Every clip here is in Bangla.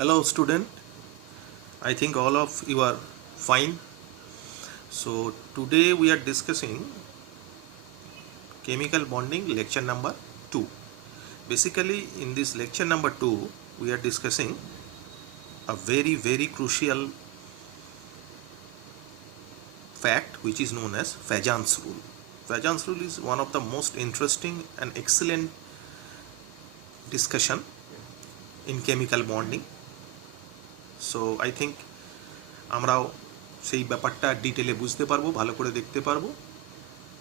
Hello student, I think all of you are fine. So today we are discussing chemical bonding lecture number 2. Basically in this lecture number 2 we are discussing a very crucial fact which is known as Fajans rule. Fajans rule is one of the most interesting and excellent discussion in chemical bonding. So I think আমরাও সেই ব্যাপারটা ডিটেলে বুঝতে পারবো, ভালো করে দেখতে পারবো।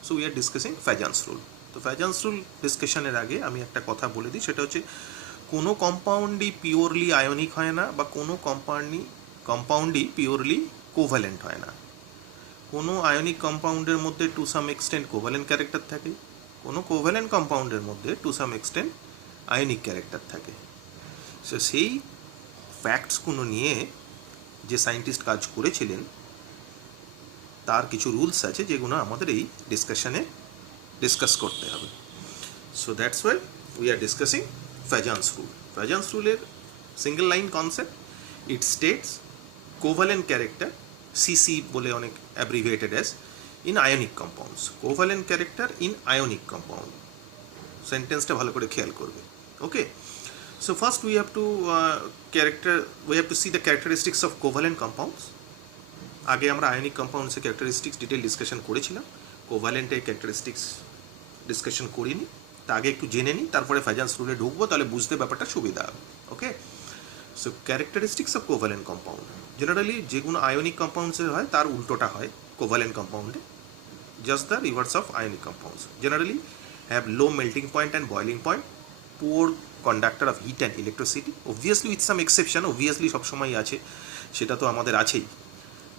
So we are discussing Fajans rule. তো ফ্যাজান্স রুল ডিসকাশনের আগে আমি একটা কথা বলে দিই, সেটা হচ্ছে কোনো কম্পাউন্ডই পিওরলি আয়নিক হয় না, বা কোনো কম্পাউন্ডই পিওরলি কোভ্যালেন্ট হয় না। কোনো আয়নিক কম্পাউন্ডের মধ্যে to some extent covalent character থাকে, কোনো কোভ্যালেন্ট কম্পাউন্ডের মধ্যে to some extent ionic character থাকে। সো সেই ফ্যাক্টসগুলো নিয়ে যে সায়েন্টিস্ট কাজ করেছিলেন তার কিছু রুলস আছে যেগুলো আমাদের এই ডিসকাশনে ডিসকাস করতে হবে। So that's why we are discussing Fajans rule. Fajans রুলের single line concept, it states covalent character, CC বলে অনেক abbreviated as, in ionic compounds. Covalent character in ionic compound. সেন্টেন্সটা ভালো করে খেয়াল করবে। ওকে, so first we have to see the characteristics of covalent compounds. আগে আমরা আয়নিক কম্পাউন্ডসের ক্যারেক্টারিস্টিক্স ডিটেল ডিসকাশন করেছিলাম, কোভ্যালেন্টের ক্যারেক্টারিস্টিক্স ডিসকাশন করিনি। তা আগে একটু জেনে নিই, তারপরে ফ্যাজান্স রুলে ঢুকবো, তাহলে বুঝতে ব্যাপারটা সুবিধা হবে। Okay, so characteristics of covalent compound, generally যেগুলো আয়নিক কম্পাউন্ডসের হয় তার উল্টোটা হয় কোভ্যালেন্ট কম্পাউন্ডে। Just the reverse of ionic compounds generally have low melting point and boiling point, poor conductor of heat and electricity, obviously with some exception, obviously সবসময় আছে, সেটা তো আমাদের আছেই,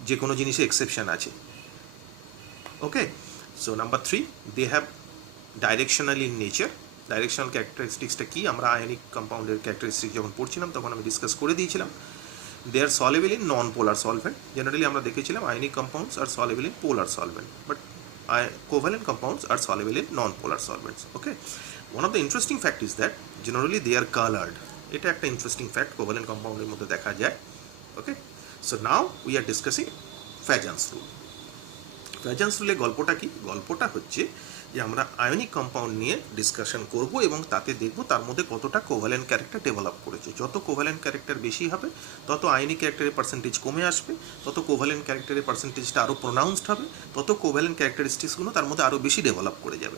যে কোনো জিনিসে এক্সেপশন আছে। Okay, so number 3, they have directional in nature. Directional ক্যারেক্টারিস্টিক্সটা কি আমরা আয়নিক কম্পাউন্ডের ক্যারেক্টারিস্টিক্স যখন পড়ছিলাম তখন আমি ডিসকাস করে দিয়েছিলাম। They are soluble in non polar solvent. Generally আমরা দেখেছিলাম ionic compounds are soluble in polar solvent, but covalent compounds are soluble in non-polar solvents. Okay, one of the interesting fact is that generally they are colored. এটা একটা ইন্টারেস্টিং ফ্যাক্ট কোভ্যালেন্ট কম্পাউন্ডের মধ্যে দেখা যায়। Okay, so now we are discussing Fajans rule. Fajans রুলের গল্পটা কি? গল্পটা হচ্ছে যে আমরা আয়নিক কম্পাউন্ড নিয়ে ডিসকাশন করব এবং তাতে দেখব তার মধ্যে কতটা কোভ্যালেন্ট ক্যারেক্টার ডেভেলপ করেছে। যত কোভ্যালেন্ট ক্যারেক্টার বেশি হবে তত আয়নিক ক্যারেক্টারের পার্সেন্টেজ কমে আসবে, তত কোভ্যালেন্ট ক্যারেক্টারের পার্সেন্টেজটা আরও প্রোনাউন্সড হবে, তত কোভ্যালেন্ট ক্যারেক্টারিস্টিক্সগুলো তার মধ্যে আরও বেশি ডেভেলপ করে যাবে।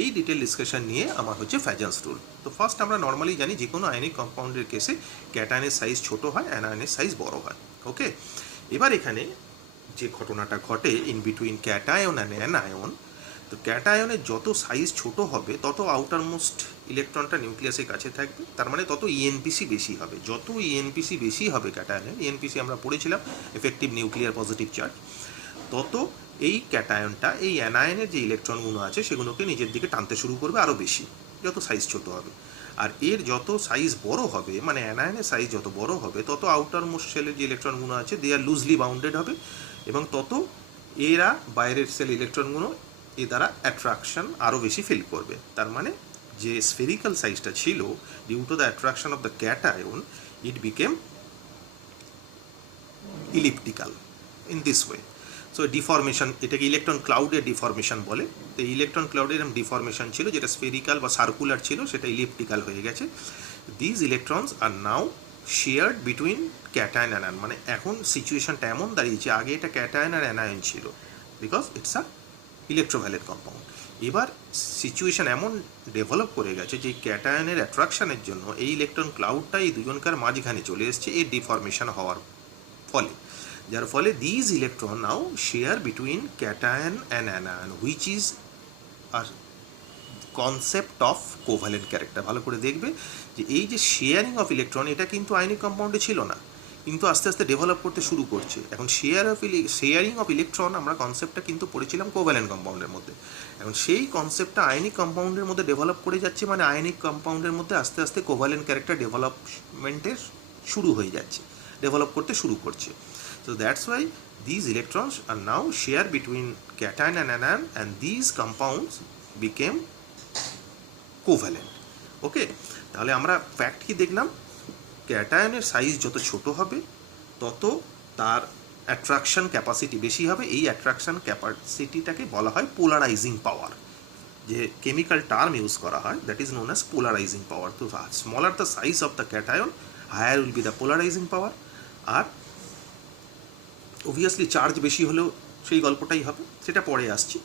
এই ডিটেল ডিসকাশন নিয়ে আমার হচ্ছে ফ্যাজান্স রুল। তো ফার্স্ট আমরা নর্মালি জানি যে কোনো আয়নিক কম্পাউন্ডের কেসে ক্যাটায়নের সাইজ ছোটো হয়, অ্যানায়নের সাইজ বড় হয়। ওকে, এবার এখানে যে ঘটনাটা ঘটে in between cation and anion, তো ক্যাটায়নের যত সাইজ ছোট হবে তত আউটার মোস্ট ইলেকট্রনটা নিউক্লিয়াসের কাছে থাকবে, তার মানে তত ইএনপিসি বেশি হবে। যত ইএনপিসি বেশি হবে ক্যাটায়নের, ইএনপিসি আমরা পড়েছিলাম এফেক্টিভ নিউক্লিয়ার পজিটিভ চার্জ, তত এই ক্যাটায়নটা এই অ্যানায়নের যে ইলেকট্রনগুলো আছে সেগুলোকে নিজের দিকে টানতে শুরু করবে আরও বেশি, যত সাইজ ছোট হবে। আর এর যত সাইজ বড় হবে, মানে অ্যানায়নের সাইজ যত বড় হবে, তত আউটার মোস্ট সেলের যে ইলেকট্রনগুলো আছে দে আর লুজলি বাউন্ডেড হবে, এবং তত এরা বাইরের সেল ইলেকট্রনগুলো এ দ্বারা অ্যাট্রাকশন আরও বেশি ফিল করবে। তার মানে যে স্ফেরিক্যাল সাইজটা ছিল, due to the attraction of the cation, it became elliptical in this way. So deformation, এটাকে ইলেকট্রন ক্লাউডের ডিফরমেশন বলে। তো ইলেকট্রন ক্লাউডের এরকম ডিফরমেশন ছিল, যেটা স্ফেরিক্যাল বা সার্কুলার ছিল সেটা ইলিপ্টিক্যাল হয়ে গেছে। These electrons are now shared between cation anion. মানে এখন সিচুয়েশনটা এমন দাঁড়িয়েছে, আগে এটা ক্যাটায়ন আর অ্যানায়ন ছিল because it's a electrovalent compound. এবার সিচুয়েশন এমন ডেভেলপ করে গেছে যে ক্যাটায়নের অ্যাট্রাকশনের জন্য এই ইলেকট্রন ক্লাউডটা এই দুজনকার মাঝখানে চলে এসছে এই ডিফরমেশন হওয়ার ফলে, যার ফলে these electron now share between cation and anion, which is our concept of covalent character. ভালো করে দেখবে যে এই যে শেয়ারিং অফ ইলেকট্রন, এটা কিন্তু আয়নিক কম্পাউন্ডে ছিল না, কিন্তু আস্তে আস্তে ডেভেলপ করতে শুরু করছে। এখন শেয়ারিং অফ ইলেকট্রন আমরা কনসেপ্টটা কিন্তু পড়েছিলাম কোভ্যালেন্ট কম্পাউন্ডের মধ্যে। এখন সেই কনসেপ্টটা আয়নিক কম্পাউন্ডের মধ্যে ডেভেলপ করে যাচ্ছে, মানে আয়নিক কম্পাউন্ডের মধ্যে আস্তে আস্তে কোভ্যালেন্ট ক্যারেক্টার ডেভেলপমেন্টের শুরু হয়ে যাচ্ছে, ডেভেলপ করতে শুরু করছে। So that's why these electrons are now share between cation and anion, and these compounds became covalent. ওকে, তাহলে আমরা ফ্যাক্ট কি দেখলাম? ক্যাটায়নের সাইজ যত ছোট হবে তত তার অ্যাট্রাকশন ক্যাপাসিটি বেশি হবে। এই অ্যাট্রাকশন ক্যাপাসিটিটাকে বলা হয় পোলারাইজিং পাওয়ার। যে কেমিক্যাল টার্ম ইউজ করা হয় that is known as polarizing power. তো smaller the size of the cation, higher will be the polarizing power. আর অবভিয়াসলি চার্জ বেশি হলেও সেই গল্পটাই হবে, সেটা পরে আসছি।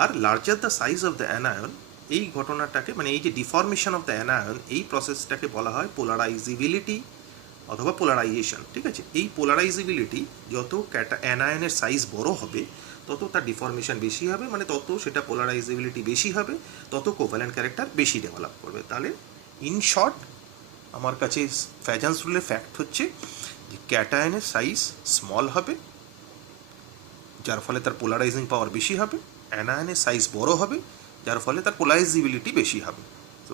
আর larger the size of the anion, এই ঘটনাটাকে মানে এই যে ডিফর্মেশন অফ দ্য অ্যানায়ন, এই প্রসেসটাকে বলা হয় পোলারাইজিবিলিটি অথবা পোলারাইজেশন। ঠিক আছে, এই পোলারাইজিবিলিটি যত অ্যানায়নের সাইজ বড় হবে তত তার ডিফর্মেশন বেশি হবে, মানে তত সেটা পোলারাইজিবিলিটি বেশি হবে, তত কোভ্যালেন্ট ক্যারেক্টার বেশি ডেভেলপ করবে। তাহলে ইন শর্ট আমার কাছে ফ্যাজান্স রুলের ফ্যাক্ট হচ্ছে যে ক্যাটায়নের সাইজ স্মল হবে, যার ফলে তার পোলারাইজিং পাওয়ার বেশি হবে। অ্যানায়নের সাইজ বড় হবে, যার ফলে তার পোলারাইজিবিলিটি বেশি হবে। তো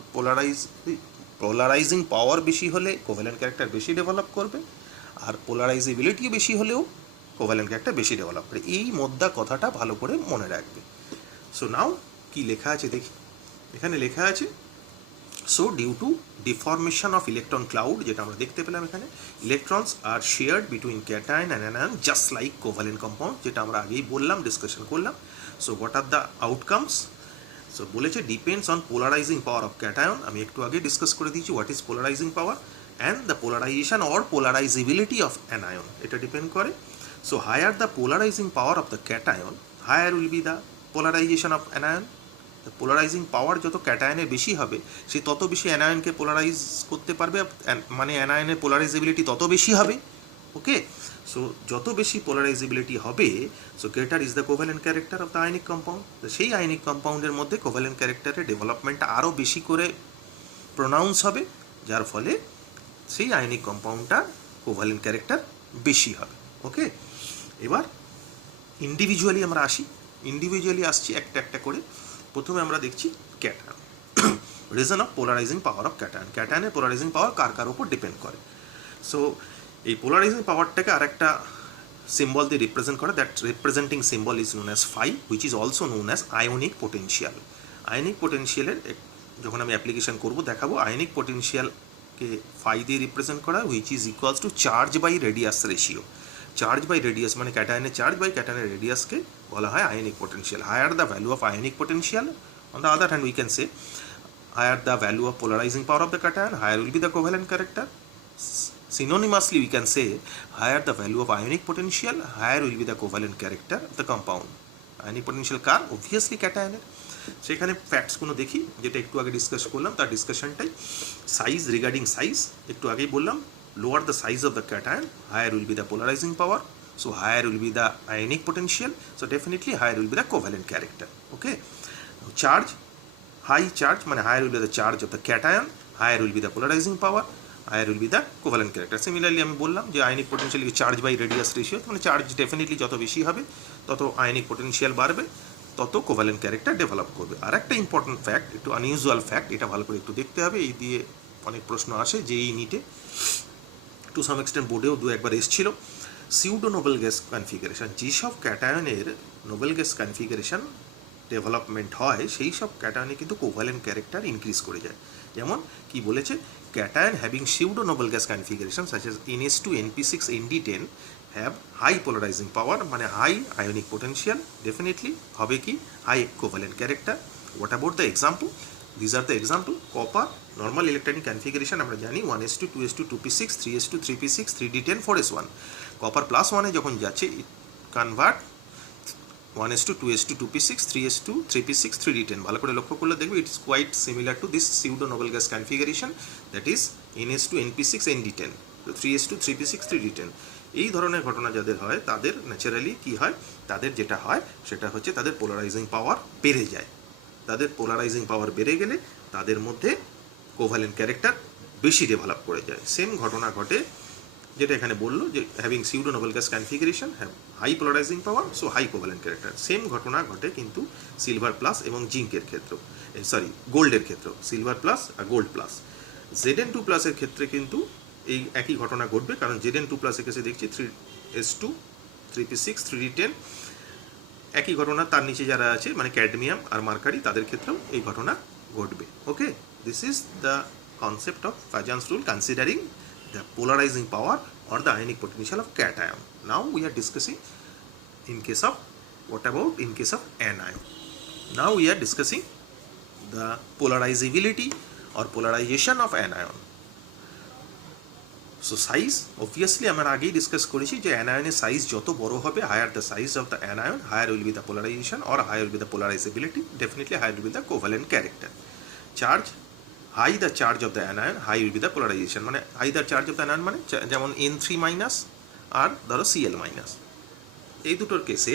পোলারাইজিং পাওয়ার বেশি হলে কোভ্যালেন্ট ক্যারেক্টার বেশি ডেভেলপ করবে, আর পোলারাইজিবিলিটি বেশি হলেও কোভ্যালেন্ট ক্যারেক্টার বেশি ডেভেলপ করে। এই মোদ্দা কথাটা ভালো করে মনে রাখবে। সো নাও কি লেখা আছে দেখি। এখানে লেখা আছে so due to deformation of electron cloud, যেটা আমরা দেখতে পেলাম এখানে, electrons are shared between cation and anion just like covalent compound, যেটা আমরা আগেই বললাম, ডিসকাশন করলাম। So what are the outcomes? So বলেছে depends on polarizing power of cation. আমি একটু আগে ডিসকাস করে দিয়েছি what is polarizing power, and the polarization or polarizability of anion, এটা ডিপেন্ড করে। So higher the polarizing power of the cation, higher will be the polarization of anion. Polarizing power যত ক্যাটায়নের বেশি হবে সে তত বেশি অ্যানায়নকে পোলারাইজ করতে পারবে, মানে অ্যানায়নের পোলারাইজেবিলিটি তত বেশি হবে। ওকে, সো যত বেশি পোলারাইজেবিলিটি হবে, so greater is the covalent character of the ionic compound. তো সেই আয়নিক কম্পাউন্ডের মধ্যে কোভ্যালেন্ট ক্যারেক্টারের ডেভেলপমেন্টটা আরও বেশি করে প্রোনাউন্স হবে, যার ফলে সেই আয়নিক কম্পাউন্ডটা কোভ্যালেন্ট ক্যারেক্টার বেশি হবে। ওকে, এবার ইন্ডিভিজুয়ালি আমরা আসি। ইন্ডিভিজুয়ালি আসছি একটা একটা করে। প্রথমে আমরা দেখছি cation, reason of polarizing power of cation. ক্যাটায়নের পোলারাইজিং পাওয়ার কার কার উপর ডিপেন্ড করে। সো এই পোলারাইজিং পাওয়ারটাকে আরেকটা সিম্বল দিয়ে রিপ্রেজেন্ট করে, that representing symbol is known as phi, which is also known as ionic potential. Ionic পোটেনশিয়ালের যখন আমি অ্যাপ্লিকেশন করব দেখাবো, আয়নিক পোটেনশিয়ালকে ফাই দিয়ে রিপ্রেজেন্ট করা, which is equals to charge by radius ratio. Charge by radius মানে ক্যাটায়নের চার্জ বাই ক্যাটায়নের রেডিয়াসকে বলা হয় ionic potential. Higher the value of ionic potential, on the other hand we can say higher the value of polarizing power of the cation, higher will be the covalent character. Synonymously we can say higher the value of ionic potential, higher will be the covalent character of the compound. Ionic potential car? obviously ক্যাটায়নের। সেখানে ফ্যাক্টসগুলো দেখি, যেটা একটু আগে ডিসকাস করলাম তার ডিসকাশনটাই। সাইজ, রিগার্ডিং সাইজ একটু আগেই বললাম, lower the size of the cation, higher will be the polarizing power, so higher will be the ionic potential, so definitely higher will be the covalent character. Okay, charge, high charge মানে higher will be the charge of the cation, higher will be the polarizing power, higher will be the covalent character. Similarly আমি বললাম যে ionic potential charge by radius ratio, মানে চার্জ ডেফিনেটলি যত বেশি হবে তত আয়নিক পোটেনশিয়াল বাড়বে, তত কোভ্যালেন্ট ক্যারেক্টার ডেভেলপ করবে। আর একটা ইম্পর্টেন্ট ফ্যাক্ট, একটু আনইউজুয়াল ফ্যাক্ট, এটা ভালো করে একটু দেখতে হবে, এই দিয়ে অনেক প্রশ্ন আসে যে এই নিটে, টু সাম এক্সটেন্ট বোর্ডেও দু একবার এসেছিল। সিউডো নোবেল গ্যাস কনফিগারেশন, যেসব ক্যাটায়নের নোবেল গ্যাস কনফিগারেশন ডেভেলপমেন্ট হয় সেই সব ক্যাটায়নে কিন্তু কোভ্যালেন্ট ক্যারেক্টার ইনক্রিজ করে যায়। যেমন কি বলেছে, cation having pseudo noble gas configuration such as NH2 NP6 ND10 have high polarizing power, মানে হাই আয়নিক পোটেনশিয়াল, ডেফিনেটলি হবে কি high covalent character. What about the example? This are the example. Copper normal electronic configuration আমরা জানি 1s2 2s2 2p6 3s2 3p6 3d10 4s1। Copper plus 1-এ যখন যাচ্ছে convert 1s2 2s2 2p6 3s2 3p6 3d10। ভালো করে লক্ষ্য করলে দেখবে it is quite similar to this pseudo noble gas configuration, that is NH2 NP6 ND10, 3s2 3p6 3d10। এই ধরনের ঘটনা যাদের হয় তাদের ন্যাচারালি কি হয়, তাদের যেটা হয় সেটা হচ্ছে তাদের পোলারাইজিং পাওয়ার বেড়ে যায়। তাদের পোলারাইজিং পাওয়ার বেড়ে গেলে তাদের মধ্যে কোভ্যালেন্ট ক্যারেক্টার বেশি ডেভেলপ করে যায়। সেম ঘটনা ঘটে যেটা এখানে বললো যে having pseudo noble gas configuration have high polarizing power, so high covalent character. Same ঘটনা ঘটে কিন্তু সিলভার প্লাস এবং জিঙ্কের ক্ষেত্রেও, গোল্ডের ক্ষেত্রেও, সিলভার প্লাস আর গোল্ড প্লাস। Zn2 প্লাসের ক্ষেত্রে কিন্তু এই একই ঘটনা ঘটবে, কারণ Zn2 প্লাসের ক্ষেত্রে দেখছি 3s2 3p6 3d10, একই ঘটনা তার নিচে যারা আছে মানে ক্যাডমিয়াম আর মার্কারি তাদের ক্ষেত্রেও এই ঘটনা ঘটবে। Okay, this is the concept of Fajans rule considering the polarizing power or the ionic potential of cation. Now we are discussing in case of, what about in case of anion? Now we are discussing the polarizability or polarization of anion. So size obviously আমরা আগেই ডিসকাস করেছি যে অ্যানায়নের সাইজ যত বড় হবে, higher the size of the anion, higher will be the polarization or higher will be the polarizability, definitely higher will be the covalent character. Charge high the charge of the anion, high will be the polarisation, মানে high the charge of the anion মানে যেমন N3 মাইনাস আর ধরো Cl মাইনাস, এই দুটোর কেসে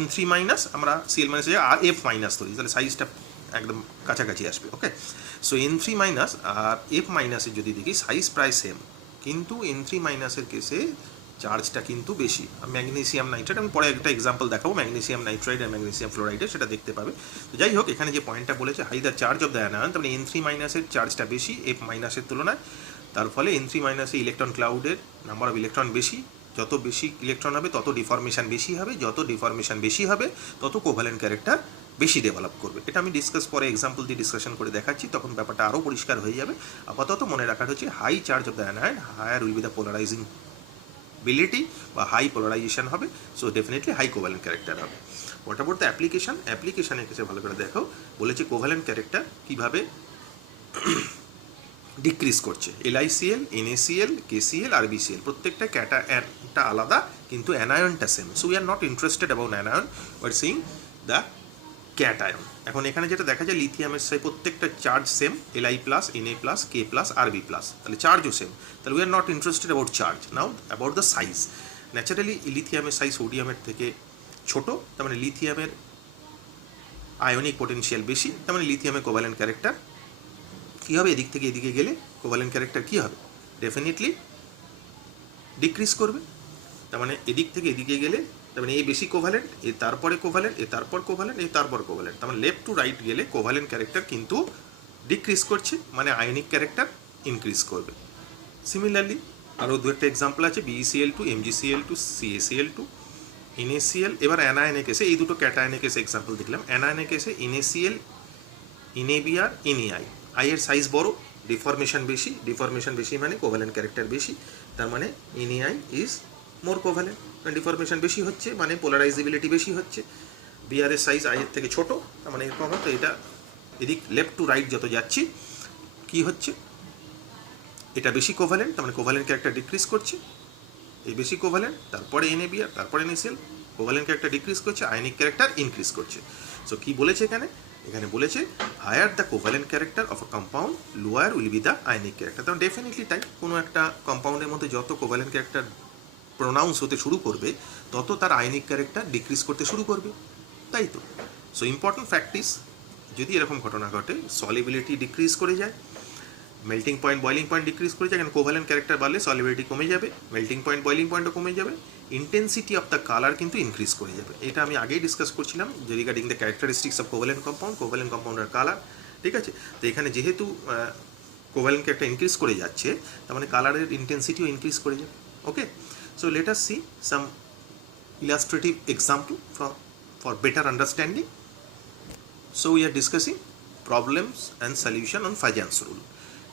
N3 মাইনাস আমরা Cl মাইনাস আর F মাইনাস ধরি, তাহলে সাইজটা একদম কাছাকাছি আসবে। ওকে, সো N3 মাইনাস আর F মাইনাসের যদি দেখি সাইজ প্রায় সেম, কিন্তু N3 মাইনাসের কেসে চার্জটা কিন্তু বেশি। ম্যাগনেসিয়াম নাইট্রাইড, আমি পরে একটা এক্সাম্পল দেখাবো ম্যাগনেসিয়াম নাইট্রাইড আর ম্যাগনেসিয়াম ফ্লোরাইডের, সেটা দেখতে পাবে। তো যাই হোক, এখানে যে পয়েন্টটা বলেছে high the charge of the anion, তার মানে N3 মাইনাসের চার্জটা বেশি F মাইনাসের তুলনায়, তার ফলে N3 মাইনাসে ইলেকট্রন ক্লাউডের নাম্বার অফ ইলেকট্রন বেশি, যত বেশি ইলেকট্রন হবে তত ডিফরমেশন বেশি হবে, যত ডিফরমেশন বেশি হবে তত কোভ্যালেন্ট ক্যারেক্টার বেশি ডেভেলপ করবে। এটা আমি ডিসকাস পরে এক্সাম্পল দিয়ে ডিসকাশন করে দেখাচ্ছি, তখন ব্যাপারটা আরও পরিষ্কার হয়ে যাবে। আপাতত মনে রাখার হচ্ছে high charge of the anion, higher will be the polarizability বা হাই পোলারাইজেশন হবে, so definitely high covalent character হবে। What about the application? অ্যাপ্লিকেশনের ক্ষেত্রে ভালো করে দেখো, বলেছে কোভ্যালেন্ট ক্যারেক্টার কীভাবে ডিক্রিজ করছে। LiCl, NaCl, KCl, RbCl প্রত্যেকটা ক্যাটায়নটা আলাদা কিন্তু অ্যানায়নটা same. So we are not interested about anion, we are seeing the cation. এখন এখানে যেটা দেখা যায় লিথিয়ামের সাথে প্রত্যেকটা charge same, Li+, Na+, K+, Rb+, তাহলে চার্জও সেম, তাহলে we are not interested about charge. Now about the size. Naturally লিথিয়ামের সাইজ সোডিয়ামের থেকে ছোট, তার মানে লিথিয়ামের আয়নিক পোটেনশিয়াল বেশি, তার মানে লিথিয়ামের কোভ্যালেন্ট ক্যারেক্টার কী হবে, এদিক থেকে এদিকে গেলে কোভ্যালেন্ট ক্যারেক্টার কী হবে, ডেফিনেটলি ডিক্রিজ করবে। তার মানে এদিক থেকে এদিকে গেলে, তার মানে এ বেশি কোভ্যালেন্ট, এ তারপরে কোভ্যালেন্ট, এ তারপর কোভ্যালেন্ট, এ তারপর কোভ্যালেন্ট, তার মানে লেফট টু রাইট গেলে কোভ্যালেন্ট ক্যারেক্টার কিন্তু ডিক্রিজ করছে, মানে আয়নিক ক্যারেক্টার ইনক্রিজ করবে। সিমিলারলি আরও দু একটা এক্সাম্পল আছে, BeCl2, MgCl2, CaCl2, NaCl। এবার অ্যানায়নের কেসে এই দুটো ক্যাটায়নের কেসে এক্সাম্পল দেখলাম। অ্যানায়নের কেসে NaCl, NaBr, NaI, আই এর সাইজ বড়, ডিফরমেশন বেশি, ডিফরমেশন বেশি মানে কোভ্যালেন্ট ক্যারেক্টার বেশি, তার মানে NaI is more covalent, deformation বেশি হচ্ছে মানে পোলারাইজেবিলিটি বেশি হচ্ছে। Br এর সাইজ আই এর থেকে ছোট, তার মানে এরকম হবে। তো এটা এদিক লেফট টু রাইট যত যাচ্ছি কি হচ্ছে, এটা বেশি কোভ্যালেন্ট, তার মানে কোভ্যালেন্ট ক্যারেক্টার ডিক্রিজ করছে, এই বেশি কোভ্যালেন্ট, তারপরে NaBr, তারপরে NaCl, কোভ্যালেন্ট ক্যারেক্টার ডিক্রিজ করছে, আয়নিক ক্যারেক্টার ইনক্রিজ করছে। সো কি বলেছে এখানে? এখানে বলেছে higher the covalent character of a compound, lower will be the ionic character. তখন ডেফিনেটলি তাই, কোনো একটা কম্পাউন্ডের মধ্যে যত কোভ্যালেন্ট ক্যারেক্টার প্রোনাউন্স হতে শুরু করবে তত তার আয়নিক ক্যারেক্টার ডিক্রিজ করতে শুরু করবে, তাই তো। সো ইম্পর্টেন্ট ফ্যাক্ট ইজ, যদি এরকম ঘটনা ঘটে, সলিবিলিটি ডিক্রিজ করে যায়, melting point boiling point decrease করে যায়, কারণ কোভ্যালেন্ট ক্যারেক্টার বাড়লে সলিবিলিটি কমে যাবে, মেল্টিং পয়েন্ট বয়লিং পয়েন্টও কমে যাবে, ইন্টেন্সিটি অফ দ্য কালার কিন্তু ইনক্রিজ করে যাবে। এটা আমি আগেই ডিসকাস করছিলাম যে regarding the characteristics of covalent কম্পাউন্ডের কালার, ঠিক আছে। তো এখানে যেহেতু কোভ্যালেন্ট ক্যারেক্টার ইনক্রিজ করে যাচ্ছে, তার মানে কালারের ইন্টেন্সিটিও ইনক্রিজ করে যাবে। Okay, so let us see some illustrative example for better understanding. So we are discussing problems and solution on Fajans rule.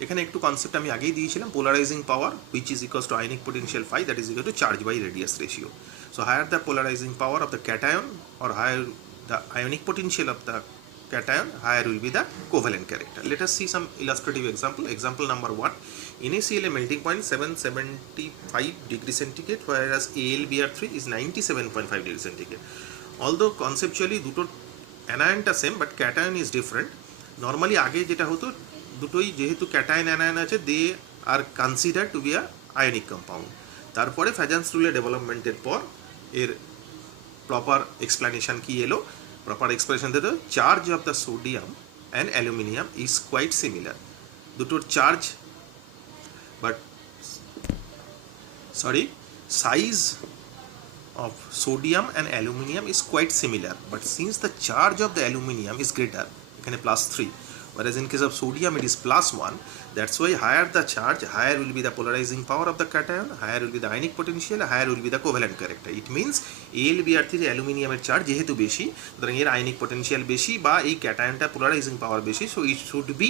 এখানে একটু কনসেপ্ট আমি আগেই দিয়েছিলাম, polarising power which is equals to ionic potential phi, that is equal to charge by radius ratio. So higher the polarizing power of the cation or higher the ionic potential of the cation, higher will be the covalent character. Let us see some illustrative example. Example number 1, NaCl melting point 775 degree centigrade, whereas AlBr3 is 97.5 degree centigrade. Although conceptually দুটো অ্যানায়নটা same, but cation is different. Normally আগে যেটা হতো, দুটোই যেহেতু ক্যাটায়ন অ্যানায়ন আছে, they are consider to be a ionic compound. তারপরে ফ্যাজান্স রুলের ডেভেলপমেন্টের পর এর প্রপার এক্সপ্লেনেশন কি এলো, প্রপার এক্সপ্লেনেশন দিতে, charge of the sodium and aluminium is quite similar. দুটোর charge size of sodium and aluminium is quite similar, but since the charge of the aluminium is greater, এখানে +3, whereas in case of sodium it is +1, that's why higher the charge, higher will be the polarizing power of the cation, higher will be the ionic potential, higher will be the covalent character. It means AlBr3 অ্যালুমিনিয়ামের চার্জ যেহেতু বেশি, সুতরাং এর আয়নিক পোটেনশিয়াল বেশি বা এই ক্যাটায়নটা পোলারাইজিং পাওয়ার বেশি, so it should be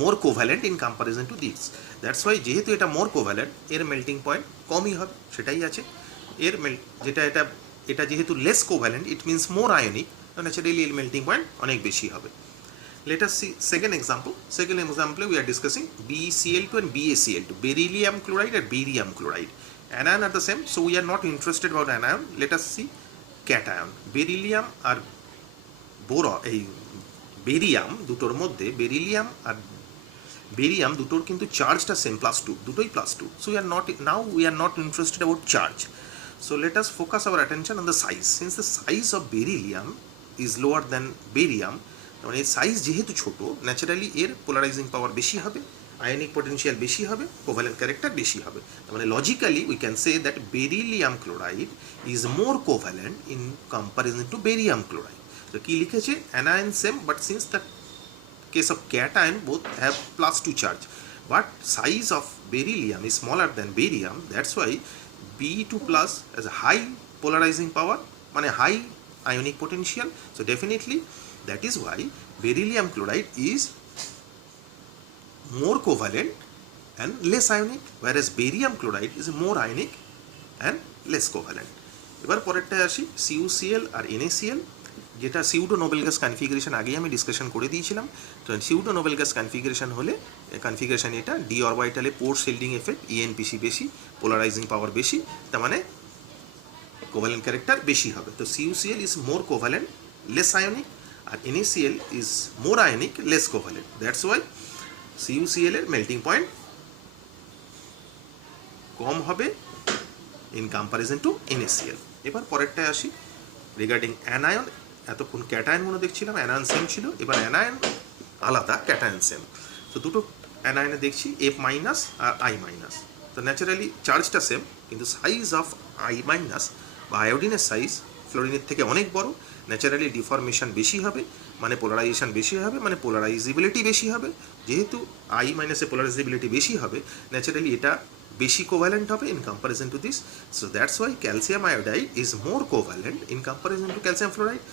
more covalent in comparison to this. That's why যেহেতু এটা মোর কোভ্যালেন্ট, এর মেল্টিং পয়েন্ট কমই হবে, সেটাই আছে। এর এটা যেহেতু less covalent, it means more ionic, naturally এর মেল্টিং পয়েন্ট অনেক বেশি হবে। Let us see second example. Second example, we are discussing BeCl2 and BaCl2, beryllium chloride and barium chloride. Anion are the same, so we are not interested about anion. Let us see cation. Beryllium আর এই বেরিয়াম দুটোর মধ্যে, বেরিলিয়াম আর বেরিয়াম দুটোর কিন্তু চার্জটা সেম, +2, দুটোই +2. So we are not interested about charge. So let us focus our attention on the size. Since the size of beryllium is lower than barium, মানে এর সাইজ যেহেতু ছোট, ন্যাচারালি এর পোলারাইজিং পাওয়ার বেশি হবে, আয়নিক পটেনশিয়াল বেশি হবে, কোভ্যালেন্ট ক্যারেক্টার বেশি হবে। মানে logically we can say that beryllium chloride is more covalent in comparison to barium chloride. তো কি লিখেছে, anion same, but since the case of cation both have +2 charge, but size of beryllium is smaller than barium, that's why Be2+ has a high polarizing power, মানে high ionic potential. So definitely that is why beryllium chloride is more covalent and less ionic, whereas barium chloride is more ionic and less covalent. এবার পরেরটায় আসি, CuCl আর NaCl, যেটা সিউডো নোবেল গ্যাস কনফিগারেশন আগেই আমি ডিসকাশন করে দিয়েছিলাম। তো সিউডো নোবেল গ্যাস কনফিগারেশন হলে কনফিগারেশন এটা ডি অরবিটালে পোর শেল্ডিং এফেক্ট, ENPC বেশি, পোলারাইজিং পাওয়ার বেশি, তার মানে কোভ্যালেন্ট ক্যারেক্টার বেশি হবে। তো CuCl is more covalent, less ionic, আর NaCl is more ionic, less covalent. That's why CuCl এর মেল্টিং পয়েন্ট কম হবে ইন কম্পারিজন টু NaCl। এবার পরেরটায় আসি, রিগার্ডিং অ্যানায়ন। এতক্ষণ ক্যাটায়নগুলো দেখছিলাম, অ্যানায়ন সেম ছিল, এবার অ্যানায়ন আলাদা, ক্যাটায়ন সেম। তো দুটো অ্যানায়নে দেখছি F- আর I-। তো ন্যাচারালি চার্জটা সেম, কিন্তু সাইজ অফ I- বা আয়োডিনের সাইজ ফ্লোরিনের থেকে অনেক বড়, ন্যাচারালি ডিফরমেশন বেশি হবে, মানে পোলারাইজেশন বেশি হবে, মানে পোলারাইজিবিলিটি বেশি হবে। যেহেতু I- এ পোলারাইজিবিলিটি বেশি হবে, ন্যাচারালি এটা বেশি কোভ্যালেন্ট হবে in comparison to this. So that's Y calcium iodide is more covalent in comparison two calcium fluoride.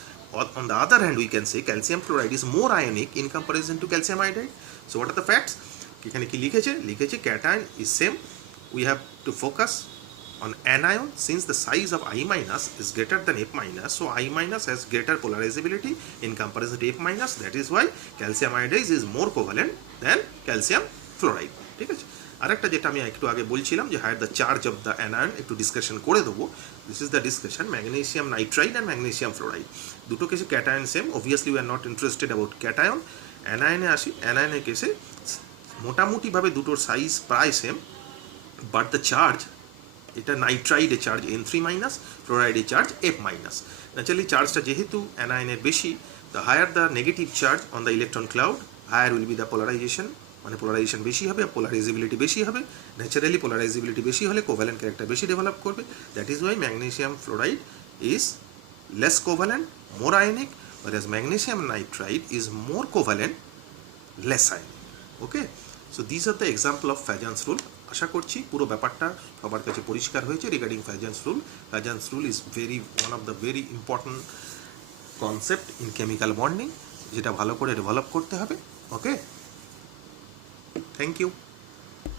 On the other hand, we can say calcium fluoride is more ionic in comparison to calcium iodide. So what are the facts? এখানে কি লিখেছে cation is same. We have to focus on anion since the size of I- is greater than F-, so I- has greater polarizability in comparison to F-. That is why calcium iodide is more covalent than calcium fluoride. ঠিক আছে। আরেকটা যেটা আমি একটু আগে বলছিলাম যে higher the charge of the anion, একটু ডিসকাশন করে দেবো। This is the discussion magnesium nitride and magnesium fluoride. দুটো কেসে cation same, obviously we are not interested about cation. অ্যানায়নে আসি, অ্যানায়নের কেসে মোটামুটিভাবে দুটোর সাইজ প্রায় সেম, বাট দ্য চার্জ, এটা নাইট্রাইডে চার্জ N3-, ফ্লোরাইডে চার্জ F-। ন্যাচারালি চার্জটা যেহেতু অ্যানায়নের বেশি, the higher the negative charge on the electron cloud, higher will be the polarisation, মানে পোলারাইজেশন বেশি হবে, পোলারাইজিবিলিটি বেশি হবে। ন্যাচারালি পোলারাইজিবিলিটি বেশি হলে কোভ্যালেন্ট ক্যারেক্টার বেশি ডেভেলপ করবে। That is why magnesium fluoride is less covalent, more ionic, whereas magnesium nitride is more covalent, less ionic. Okay, so these are the example of Fajans rule. আশা করছি পুরো ব্যাপারটা সবার কাছে পরিষ্কার হয়েছে regarding Fajans rule. Fajans rule is one of the very important concept in chemical bonding, যেটা ভালো করে ডেভেলপ করতে হবে। ওকে, থ্যাংক ইউ।